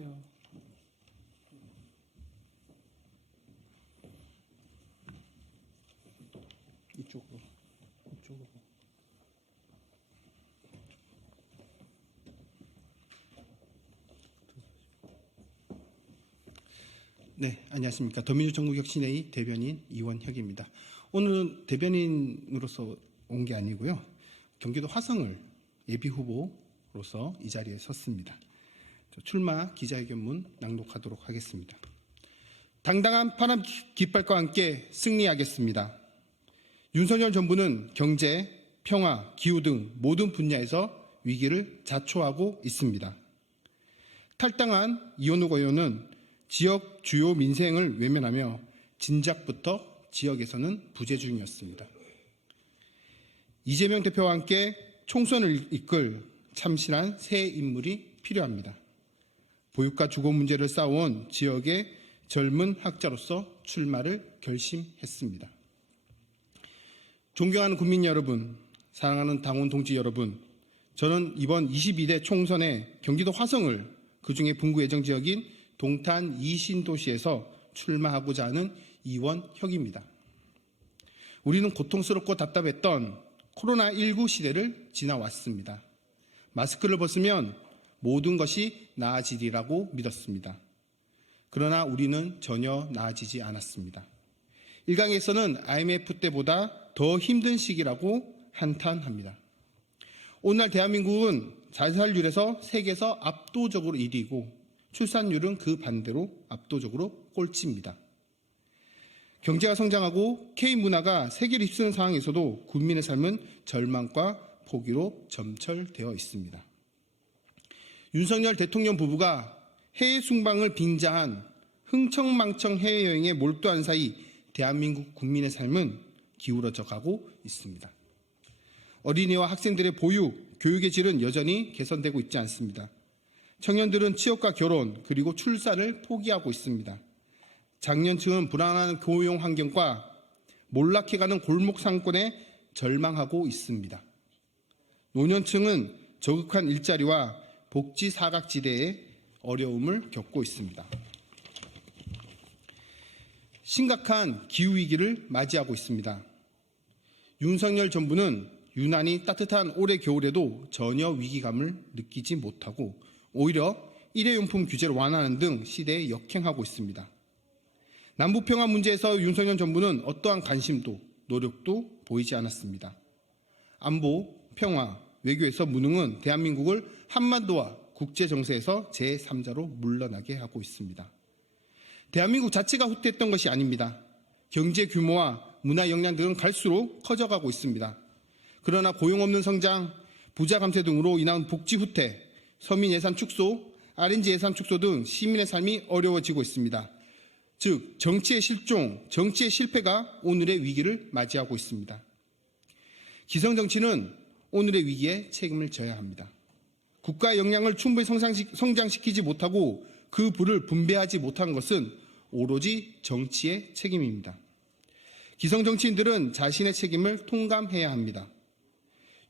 해주세요. 이쪽으로. 네, 안녕하십니까. 더민주 전국혁신회의 대변인 이원혁입니다. 오늘은 대변인으로서 온 게 아니고요. 경기도 화성을 예비후보로서 이 자리에 섰습니다. 출마 기자회견문 낭독하도록 하겠습니다. 당당한 파란 깃발과 함께 승리하겠습니다. 윤석열 정부는 경제, 평화, 기후 등 모든 분야에서 위기를 자초하고 있습니다. 탈당한 이원욱 의원은 지역 주요 민생을 외면하며 진작부터 지역에서는 부재 중이었습니다. 이재명 대표와 함께 총선을 이끌 참신한 새 인물이 필요합니다. 보육과 주거 문제를 쌓아온 지역의 젊은 학자로서 출마를 결심했습니다. 존경하는 국민 여러분, 사랑하는 당원 동지 여러분, 저는 이번 22대 총선에 경기도 화성을 그중에 분구 예정 지역인 동탄 2신도시에서 출마하고자 하는 이원혁입니다. 우리는 고통스럽고 답답했던 코로나19 시대를 지나왔습니다. 마스크를 벗으면 모든 것이 나아지리라고 믿었습니다. 그러나 우리는 전혀 나아지지 않았습니다. 일각에서는 IMF 때보다 더 힘든 시기라고 한탄합니다. 오늘날 대한민국은 자살률에서 세계에서 압도적으로 1위이고 출산율은 그 반대로 압도적으로 꼴찌입니다. 경제가 성장하고 K문화가 세계를 휩쓰는 상황에서도 국민의 삶은 절망과 포기로 점철되어 있습니다. 윤석열 대통령 부부가 해외 순방을 빙자한 흥청망청 해외여행에 몰두한 사이 대한민국 국민의 삶은 기울어져 가고 있습니다. 어린이와 학생들의 보육, 교육의 질은 여전히 개선되고 있지 않습니다. 청년들은 취업과 결혼 그리고 출산을 포기하고 있습니다. 장년층은 불안한 고용 환경과 몰락해가는 골목 상권에 절망하고 있습니다. 노년층은 저급한 일자리와 복지 사각지대에 어려움을 겪고 있습니다. 심각한 기후위기를 맞이하고 있습니다. 윤석열 정부는 유난히 따뜻한 올해 겨울에도 전혀 위기감을 느끼지 못하고 오히려 일회용품 규제를 완화하는 등 시대에 역행하고 있습니다. 남북평화 문제에서 윤석열 정부는 어떠한 관심도 노력도 보이지 않았습니다. 안보, 평화, 외교에서 무능은 대한민국을 한반도와 국제정세에서 제3자로 물러나게 하고 있습니다. 대한민국 자체가 후퇴했던 것이 아닙니다. 경제 규모와 문화 역량 등은 갈수록 커져가고 있습니다. 그러나 고용 없는 성장, 부자 감퇴 등으로 인한 복지 후퇴, 서민 예산 축소, R&D 예산 축소 등 시민의 삶이 어려워지고 있습니다. 즉 정치의 실종, 정치의 실패가 오늘의 위기를 맞이하고 있습니다. 기성정치는 오늘의 위기에 책임을 져야 합니다. 국가의 역량을 충분히 성장시키지 못하고 그 부를 분배하지 못한 것은 오로지 정치의 책임입니다. 기성정치인들은 자신의 책임을 통감해야 합니다.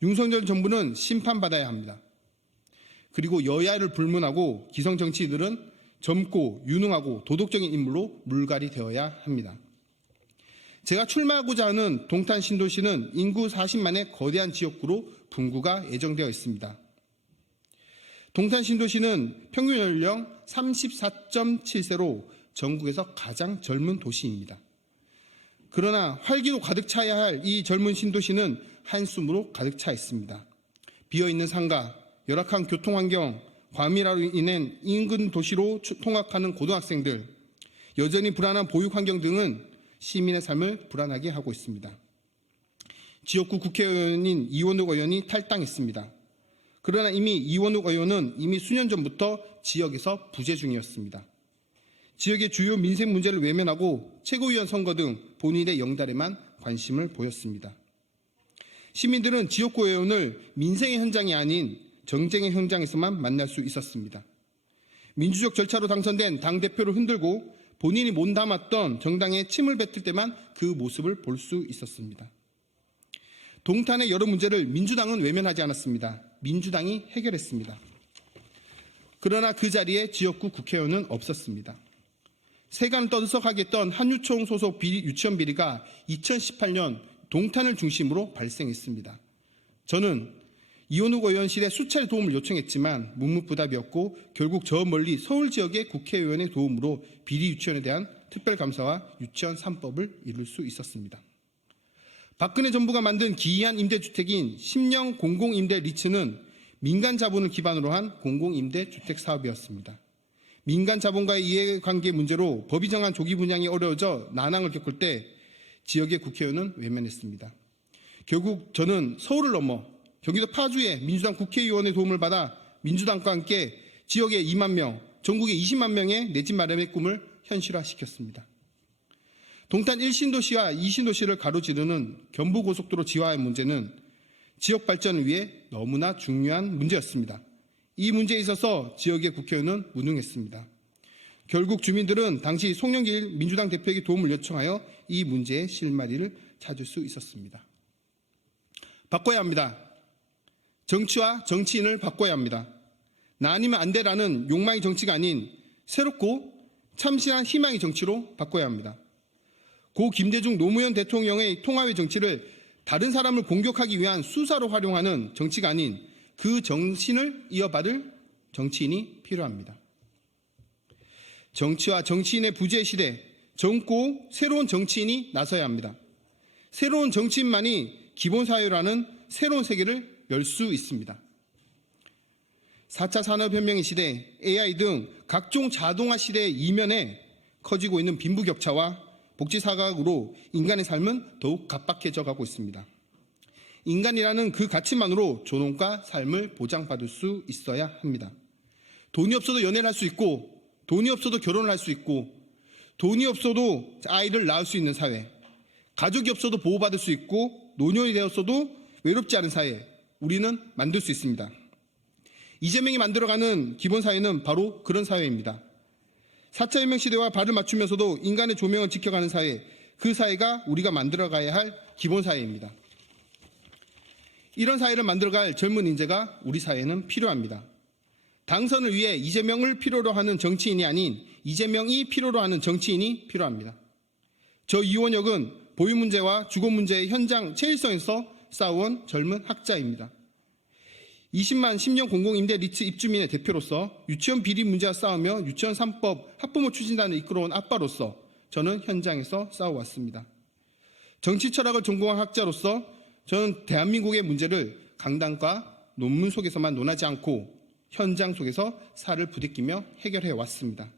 윤석열 정부는 심판받아야 합니다. 그리고 여야를 불문하고 기성정치인들은 젊고 유능하고 도덕적인 인물로 물갈이 되어야 합니다. 제가 출마하고자 하는 동탄 신도시는 인구 40만의 거대한 지역구로 분구가 예정되어 있습니다. 동탄 신도시는 평균 연령 34.7세로 전국에서 가장 젊은 도시입니다. 그러나 활기로 가득 차야 할 이 젊은 신도시는 한숨으로 가득 차 있습니다. 비어있는 상가, 열악한 교통환경, 과밀화로 인한 인근 도시로 통학하는 고등학생들, 여전히 불안한 보육환경 등은 시민의 삶을 불안하게 하고 있습니다. 지역구 국회의원인 이원욱 의원이 탈당했습니다. 그러나 이미 이원욱 의원은 이미 수년 전부터 지역에서 부재 중이었습니다. 지역의 주요 민생 문제를 외면하고 최고위원 선거 등 본인의 영달에만 관심을 보였습니다. 시민들은 지역구 의원을 민생의 현장이 아닌 정쟁의 현장에서만 만날 수 있었습니다. 민주적 절차로 당선된 당대표를 흔들고 본인이 몸담았던 정당에 침을 뱉을 때만 그 모습을 볼 수 있었습니다. 동탄의 여러 문제를 민주당은 외면하지 않았습니다. 민주당이 해결했습니다. 그러나 그 자리에 지역구 국회의원은 없었습니다. 세간을 떠들썩하게 했던 한유총 소속 유치원 비리가 2018년 동탄을 중심으로 발생했습니다. 저는 이원욱 의원실에 수차례 도움을 요청했지만 묵묵부답이었고 결국 저 멀리 서울 지역의 국회의원의 도움으로 비리 유치원에 대한 특별감사와 유치원 3법을 이룰 수 있었습니다. 박근혜 정부가 만든 기이한 임대주택인 심령 공공임대 리츠는 민간 자본을 기반으로 한 공공임대주택 사업이었습니다. 민간 자본과의 이해관계 문제로 법이 정한 조기 분양이 어려워져 난항을 겪을 때 지역의 국회의원은 외면했습니다. 결국 저는 서울을 넘어 경기도 파주의 민주당 국회의원의 도움을 받아 민주당과 함께 지역의 2만 명, 전국의 20만 명의 내 집 마련의 꿈을 현실화시켰습니다. 동탄 1신도시와 2신도시를 가로지르는 경부고속도로 지하화의 문제는 지역 발전을 위해 너무나 중요한 문제였습니다. 이 문제에 있어서 지역의 국회의원은 무능했습니다. 결국 주민들은 당시 송영길 민주당 대표에게 도움을 요청하여 이 문제의 실마리를 찾을 수 있었습니다. 바꿔야 합니다. 정치와 정치인을 바꿔야 합니다. 나 아니면 안 돼라는 욕망의 정치가 아닌 새롭고 참신한 희망의 정치로 바꿔야 합니다. 고 김대중 노무현 대통령의 통합의 정치를 다른 사람을 공격하기 위한 수사로 활용하는 정치가 아닌 그 정신을 이어받을 정치인이 필요합니다. 정치와 정치인의 부재 시대, 젊고 새로운 정치인이 나서야 합니다. 새로운 정치인만이 기본사회라는 새로운 세계를 열 수 있습니다. 4차 산업혁명의 시대, AI 등 각종 자동화 시대의 이면에 커지고 있는 빈부격차와 복지사각으로 인간의 삶은 더욱 각박해져 가고 있습니다. 인간이라는 그 가치만으로 존엄과 삶을 보장받을 수 있어야 합니다. 돈이 없어도 연애를 할 수 있고, 돈이 없어도 결혼을 할 수 있고, 돈이 없어도 아이를 낳을 수 있는 사회, 가족이 없어도 보호받을 수 있고, 노년이 되었어도 외롭지 않은 사회, 우리는 만들 수 있습니다. 이재명이 만들어가는 기본사회는 바로 그런 사회입니다. 4차 혁명 시대와 발을 맞추면서도 인간의 조명을 지켜가는 사회, 그 사회가 우리가 만들어가야 할 기본사회입니다. 이런 사회를 만들어갈 젊은 인재가 우리 사회에는 필요합니다. 당선을 위해 이재명을 필요로 하는 정치인이 아닌 이재명이 필요로 하는 정치인이 필요합니다. 저 이원혁은 보유 문제와 주거 문제의 현장 체일성에서 싸워온 젊은 학자입니다. 20만 10년 공공임대 리츠 입주민의 대표로서 유치원 비리 문제와 싸우며 유치원 3법 학부모 추진단을 이끌어온 아빠로서 저는 현장에서 싸워왔습니다. 정치 철학을 전공한 학자로서 저는 대한민국의 문제를 강단과 논문 속에서만 논하지 않고 현장 속에서 살을 부딪히며 해결해 왔습니다.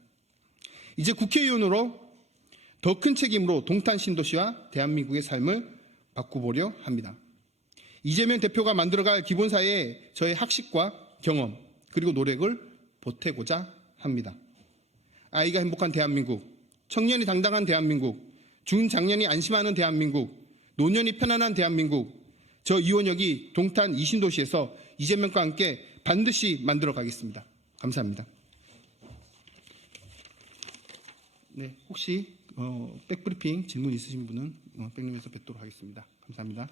이제 국회의원으로 더 큰 책임으로 동탄 신도시와 대한민국의 삶을 바꾸보려 합니다. 이재명 대표가 만들어갈 기본사회에 저의 학식과 경험 그리고 노력을 보태고자 합니다. 아이가 행복한 대한민국, 청년이 당당한 대한민국, 중장년이 안심하는 대한민국, 노년이 편안한 대한민국, 저 이원혁이 동탄 이신도시에서 이재명과 함께 반드시 만들어 가겠습니다. 감사합니다. 네, 혹시 백브리핑 질문 있으신 분은 백룸에서 뵙도록 하겠습니다. 감사합니다.